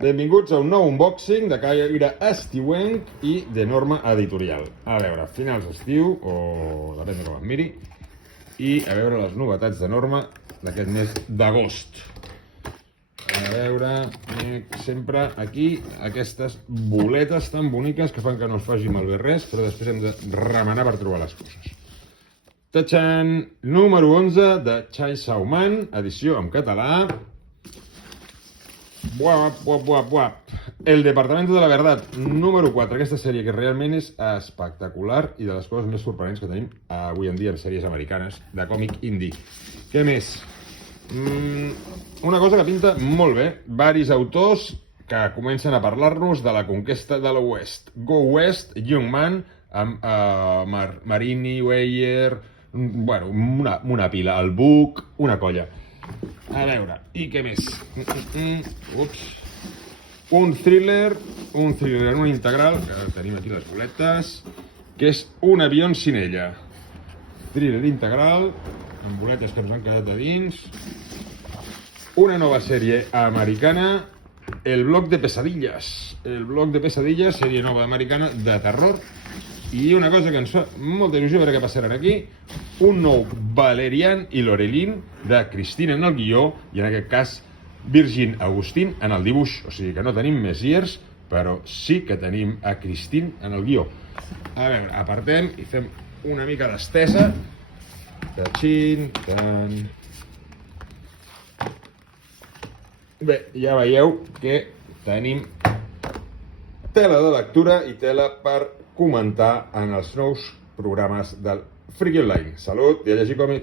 Benvinguts a un nou unboxing de caire estiuenc i de Norma Editorial. A veure, finals d'estiu, o depèn de com em miri, i a veure les novetats de Norma d'aquest mes d'agost. A veure, sempre aquí, aquestes boletes tan boniques que fan que no es faci malbé res, però després hem de remenar per trobar les coses. Tachan! Número 11 de Chai Sauman, edició en català. Buap, buap, buap, buap. El Departamento de la Verdad, número 4. Aquesta sèrie que realment és espectacular i de les coses més sorprenents que tenim avui en dia en sèries americanes de còmic indie. Què més? Una cosa que pinta molt bé. Varis autors que comencen a parlar-nos de la conquesta de l'Oest. Go West, Young Man, amb Marini, Weyer, bueno, una pila, el Book, una colla. A veure, i què més? Un thriller, un integral, que tenim aquí les boletes, que és Un avió sin ella. Thriller integral, amb boletes que ens han quedat a dins. Una nova sèrie americana, El bloc de pesadilles. El bloc de pesadilles, sèrie nova americana de terror. I una cosa que ens fa molta il·lusió veure què passaran aquí, un nou Valerian i Lorelin de Christine en el guió i en aquest cas Virgin Agustín en el dibuix. O sigui que no tenim Messiers, però sí que tenim a Christine en el guió. A veure, apartem i fem una mica d'estesa. Tachin, tan... Bé, ja veieu que tenim tela de lectura i tela per comentar en els nous programes del Freaky Online. Salut i a llegir còmics.